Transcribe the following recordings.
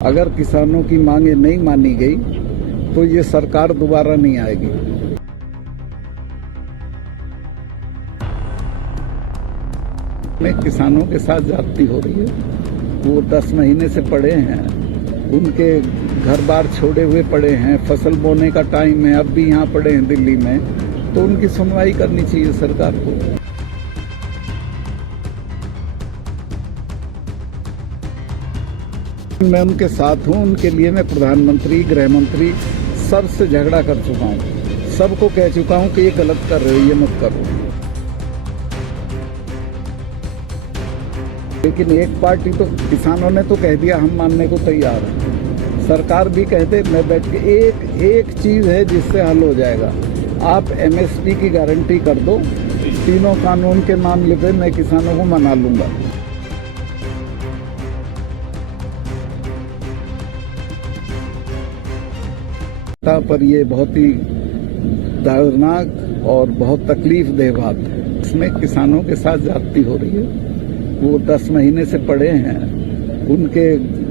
अगर किसानों की मांगे नहीं मानी गई तो ये सरकार दोबारा नहीं आएगी। में किसानों के साथ ज्यादती हो रही है। वो 10 महीने से पड़े हैं, उनके घर बार छोड़े हुए पड़े हैं, फसल बोने का टाइम है, अब भी यहाँ पड़े हैं दिल्ली में, तो उनकी सुनवाई करनी चाहिए सरकार को। मैं उनके साथ हूँ, उनके लिए मैं प्रधानमंत्री, गृह मंत्री सबसे झगड़ा कर चुका हूँ, सबको कह चुका हूँ कि ये गलत कर रहे हो, ये मत करो। लेकिन एक पार्टी तो किसानों ने तो कह दिया हम मानने को तैयार हैं। सरकार भी कहते मैं बैठ के एक चीज है जिससे हल हो जाएगा, आप एमएसपी की गारंटी कर दो, तीनों कानून के मामले पे मैं किसानों को मना लूंगा। पर ये बहुत ही दर्दनाक और बहुत तकलीफदेह बात है। इसमें किसानों के साथ ज्यादती हो रही है। वो 10 महीने से पड़े हैं, उनके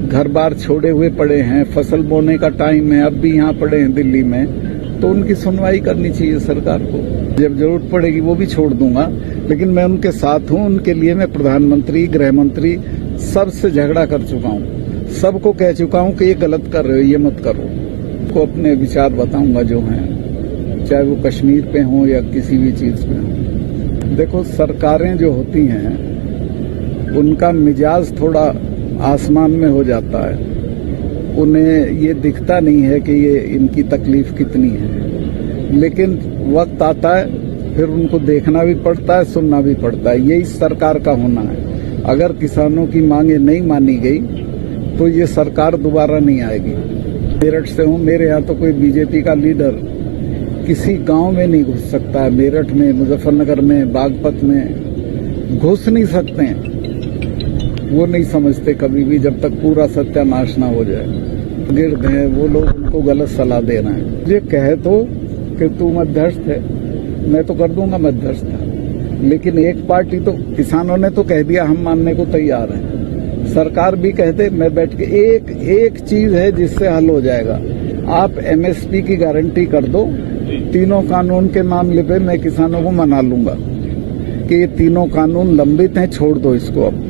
घर बार छोड़े हुए पड़े हैं, फसल बोने का टाइम है, अब भी यहाँ पड़े हैं दिल्ली में, तो उनकी सुनवाई करनी चाहिए सरकार को। जब जरूरत पड़ेगी वो भी छोड़ दूंगा, लेकिन मैं उनके साथ हूँ, उनके लिए मैं प्रधानमंत्री, गृह मंत्री सबसे झगड़ा कर चुका हूँ, सबको कह चुका हूँ कि ये गलत कर रहे हो, ये मत करो। को अपने विचार बताऊंगा जो हैं, चाहे वो कश्मीर पे हों या किसी भी चीज पे हों। देखो, सरकारें जो होती हैं उनका मिजाज थोड़ा आसमान में हो जाता है, उन्हें ये दिखता नहीं है कि ये इनकी तकलीफ कितनी है, लेकिन वक्त आता है फिर उनको देखना भी पड़ता है, सुनना भी पड़ता है। यही सरकार का होना है। अगर किसानों की मांगे नहीं मानी गई तो ये सरकार दोबारा नहीं आएगी। मेरठ से हूँ, मेरे यहाँ तो कोई बीजेपी का लीडर किसी गांव में नहीं घुस सकता है। मेरठ में, मुजफ्फरनगर में, बागपत में घुस नहीं सकते हैं। वो नहीं समझते कभी भी जब तक पूरा सत्यानाश ना हो जाए। गिरद हैं वो लोग, उनको गलत सलाह दे रहे हैं। ये कहे तो कि तू मध्यस्थ है, मैं तो कर दूंगा मध्यस्थ, लेकिन एक पार्टी तो किसानों ने तो कह दिया हम मानने को तैयार हैं। सरकार भी कहते मैं बैठ के एक चीज है जिससे हल हो जाएगा, आप एमएसपी की गारंटी कर दो, तीनों कानून के मामले पे मैं किसानों को मना लूंगा कि ये तीनों कानून लंबित हैं, छोड़ दो इसको अब।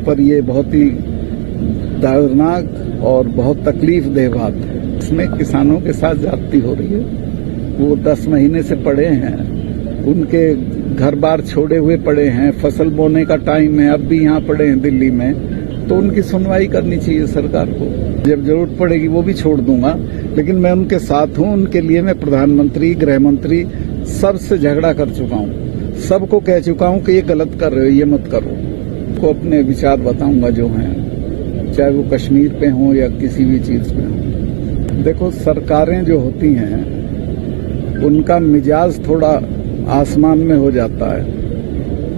पर ये बहुत ही दर्दनाक और बहुत तकलीफदेह बात है। इसमें किसानों के साथ ज्यादती हो रही है। वो 10 महीने से पड़े हैं, उनके घर बार छोड़े हुए पड़े हैं, फसल बोने का टाइम है, अब भी यहाँ पड़े हैं दिल्ली में, तो उनकी सुनवाई करनी चाहिए सरकार को। जब जरूरत पड़ेगी वो भी छोड़ दूंगा, लेकिन मैं उनके साथ हूँ, उनके लिए मैं प्रधानमंत्री, गृह मंत्री सबसे झगड़ा कर चुका हूँ, सबको कह चुका हूँ कि ये गलत कर रहे हो, ये मत करो। को अपने विचार बताऊंगा जो हैं, चाहे वो कश्मीर पे हों या किसी भी चीज पे हों। देखो, सरकारें जो होती हैं उनका मिजाज थोड़ा आसमान में हो जाता है,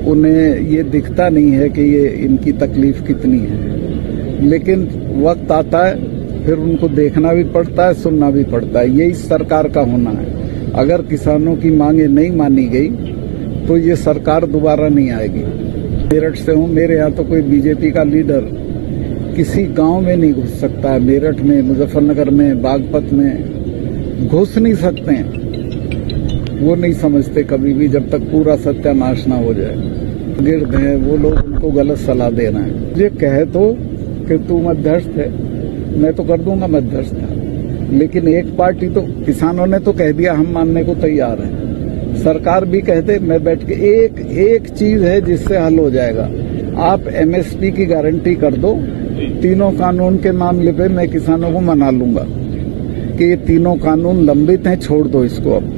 उन्हें ये दिखता नहीं है कि ये इनकी तकलीफ कितनी है, लेकिन वक्त आता है फिर उनको देखना भी पड़ता है, सुनना भी पड़ता है। यही सरकार का होना है। अगर किसानों की मांगे नहीं मानी गई तो ये सरकार दोबारा नहीं आएगी। मेरठ से हूँ, मेरे यहाँ तो कोई बीजेपी का लीडर किसी गांव में नहीं घुस सकता है। मेरठ में, मुजफ्फरनगर में, बागपत में घुस नहीं सकते हैं। वो नहीं समझते कभी भी जब तक पूरा सत्यानाश ना हो जाए। गिरद हैं वो लोग, उनको गलत सलाह दे रहे हैं। ये कहे तो कि तू मध्यस्थ है, मैं तो कर दूंगा मध्यस्थ, लेकिन एक पार्टी तो किसानों ने तो कह दिया हम मानने को तैयार हैं। सरकार भी कहते मैं बैठ के एक चीज है जिससे हल हो जाएगा, आप एमएसपी की गारंटी कर दो, तीनों कानून के मामले पे मैं किसानों को मना लूंगा कि ये तीनों कानून लंबित हैं, छोड़ दो इसको अब।